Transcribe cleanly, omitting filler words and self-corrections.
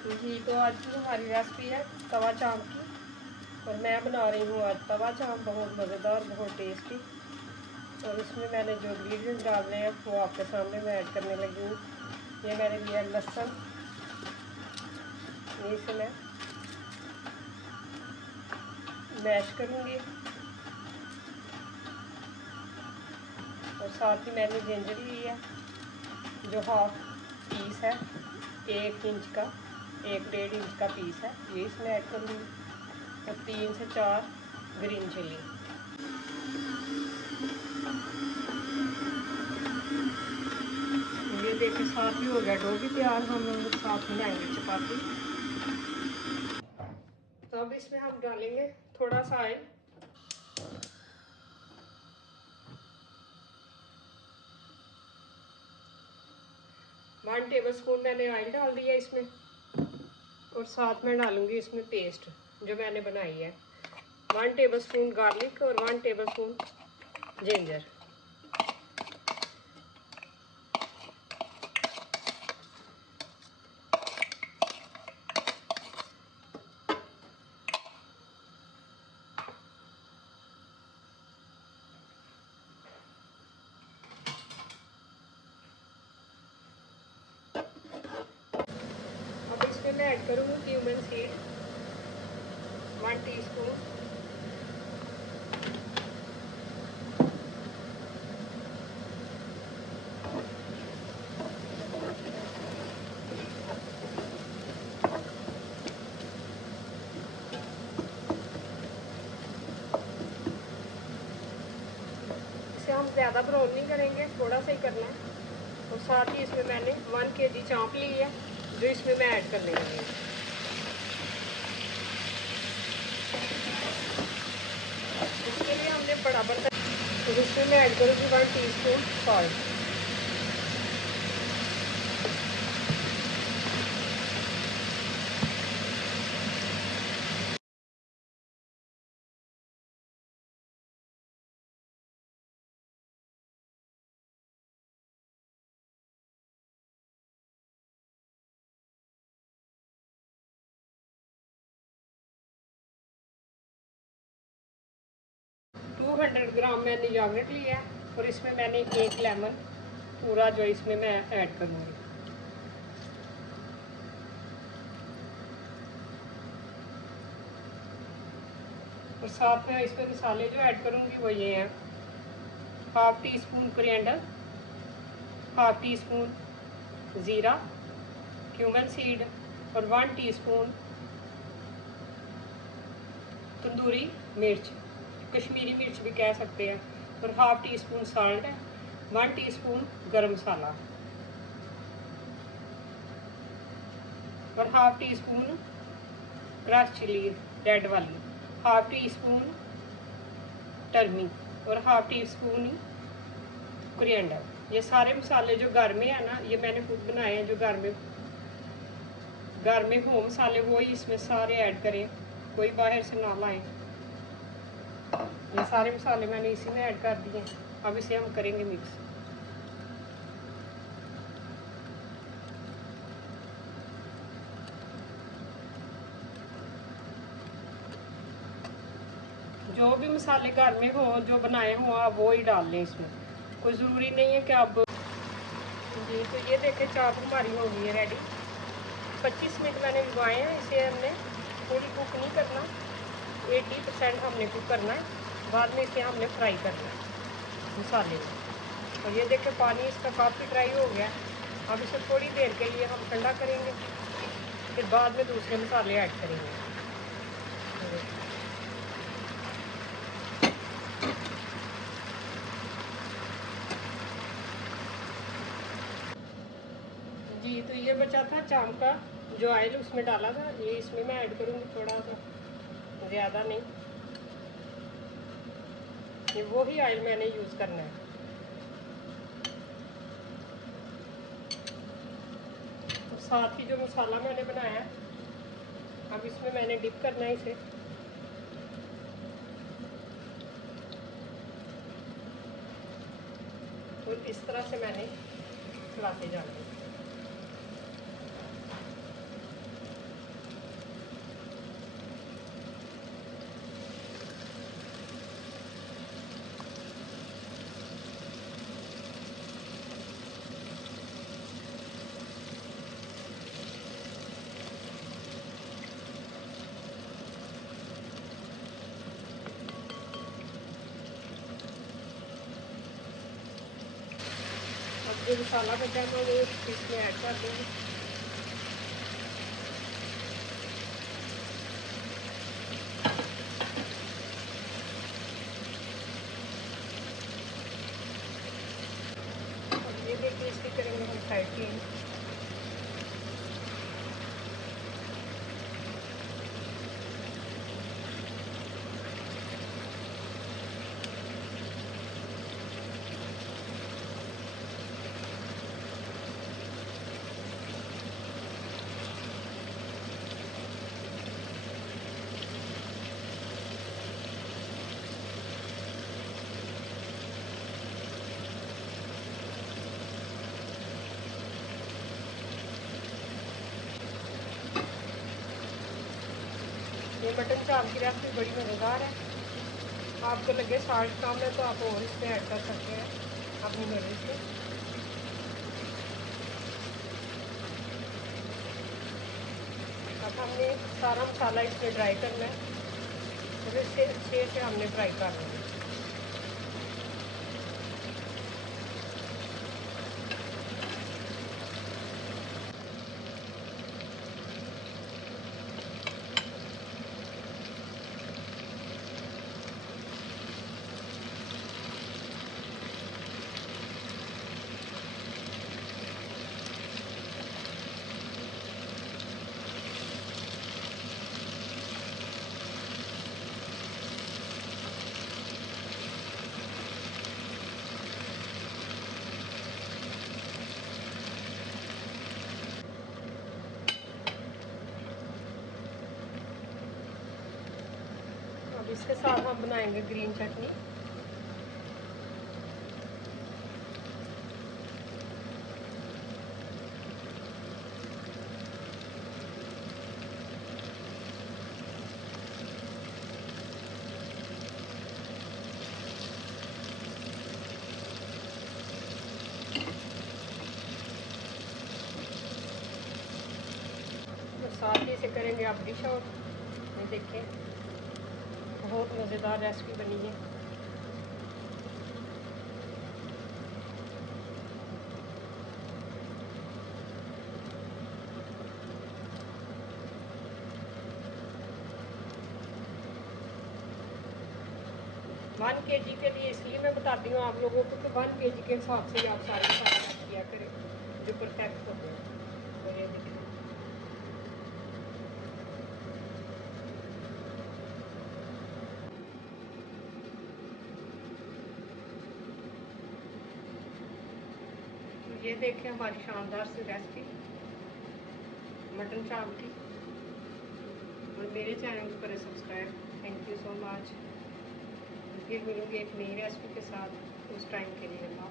जी, तो आज की हमारी रेसिपी है तवा चाँप की। और मैं बना रही हूँ आज तवा चाँप, बहुत मज़ेदार, बहुत टेस्टी। और इसमें मैंने जो इंग्रेडिएंट्स डालने हैं वो आपके सामने मैं ऐड करने लगी हूँ। ये मैंने लिया लहसुन, इसे मैं मैश करूँगी। और साथ ही मैंने जिंजर लिया जो हाफ पीस है, 1 इंच का, 1-1.5 इंच का पीस है, ये इसमें ऐड करूँगी। और 3 से 4 ग्रीन चिली। ये देखिए साथ ही हो गया डो भी तैयार। हम लोग साथ में आएंगे चपाती। तो अब इसमें हम डालेंगे थोड़ा सा ऑयल। 1 टेबल स्पून मैंने ऑयल डाल दिया इसमें। और साथ में डालूंगी इसमें पेस्ट जो मैंने बनाई है, 1 टेबल स्पून गार्लिक और 1 टेबल स्पून जिंजर। अब इसमें मैं ऐड करूँगी क्यूमन सीड 1 टीस्पून। इसे हम ज़्यादा ब्राउन नहीं करेंगे, थोड़ा सा ही करना है। और साथ ही इसमें मैंने 1 kg चाँप ली है जो इसमें मैं ऐड करने लगी हूँ। इसके लिए हमने बड़ा बर्तन, तो इसमें मैं ऐड करूँगी 1 टीस्पून सॉल्ट। टू 200 ग्राम मैंने योगर्ट लिया है। और इसमें मैंने 1 लेमन पूरा जो इसमें मैं ऐड करूँगी। और साथ में इसमें मसाले जो ऐड करूँगी वो ये हैं: half teaspoon coriander, half tea spoon ज़ीरा, क्यूमन सीड और 1 टीस्पून तंदूरी मिर्च, कश्मीरी मिर्च भी कह सकते हैं। और हाफ टी स्पून साल्ट है, 1 टीस्पून गरम मसाला और half teaspoon crush chilli red वाली, हाफ टी स्पून टर्मिक और हाफ टी स्पून कोरिएंडर। ये सारे मसाले जो घर में है ना, ये मैंने खुद बनाए हैं। जो घर में हो मसाले वो ही इसमें सारे ऐड करें, कोई बाहर से ना लाएं। ये सारे मसाले मैंने इसी में ऐड कर दिए। अब इसे हम करेंगे मिक्स। जो भी मसाले घर में हो, जो बनाए हों, आप वो ही डाल लें इसमें। कोई ज़रूरी नहीं है कि आप जी। तो ये देखें चाप हमारी हो गई है रेडी। 25 मिनट मैंने लगाए हैं। इसे हमने थोड़ी कुक नहीं करना, 80% हमने कुक करना है। बाद में इसे हमने फ्राई करना है मसाले में। और ये देखें पानी इसका काफ़ी ड्राई हो गया। अब इसे थोड़ी देर के लिए हम ठंडा करेंगे, फिर बाद में दूसरे मसाले ऐड करेंगे। जी, तो ये बचा था चाम का जो ऑयल उसमें डाला था, ये इसमें मैं ऐड करूँगी थोड़ा सा, ज़्यादा नहीं। ये वो ही ऑयल मैंने यूज़ करना है। तो साथ ही जो मसाला मैंने बनाया है, अब इसमें मैंने डिप करना है इसे। और इस तरह से मैंने चलाते जाना है। मसाला बचा है मैं इसमें ऐड कर दूँगी। अब ये देखिए इसकी करेंगे हम फ्राई चेंज। ये मटन चावल की रेसिपी बड़ी मज़ेदार है। आपको लगे साल्ट कम है तो आप और इसमें ऐड कर सकते हैं अपनी मर्ज़ी से। अब हमने सारा मसाला इसमें ड्राई करना है और इसे अच्छे से हमने फ्राई करना है। अब इसके साथ हम बनाएंगे ग्रीन चटनी। और साथ ही इसे करेंगे आप डिश आउट। ये देखें बहुत मज़ेदार रेसिपी बनी है। वन केजी के लिए इसलिए मैं बताती हूँ आप लोगों को कि 1 केजी के हिसाब से आप सारे मसाले किया करें जो परफेक्ट होते हैं। और ये देखिए तो ये देखें हमारी शानदार सी रेसिपी मटन चावल की। और मेरे चैनल को करें subscribe. Thank you so much. फिर मिलूँगी एक नई रेसिपी के साथ। उस टाइम के लिए अल्लाह।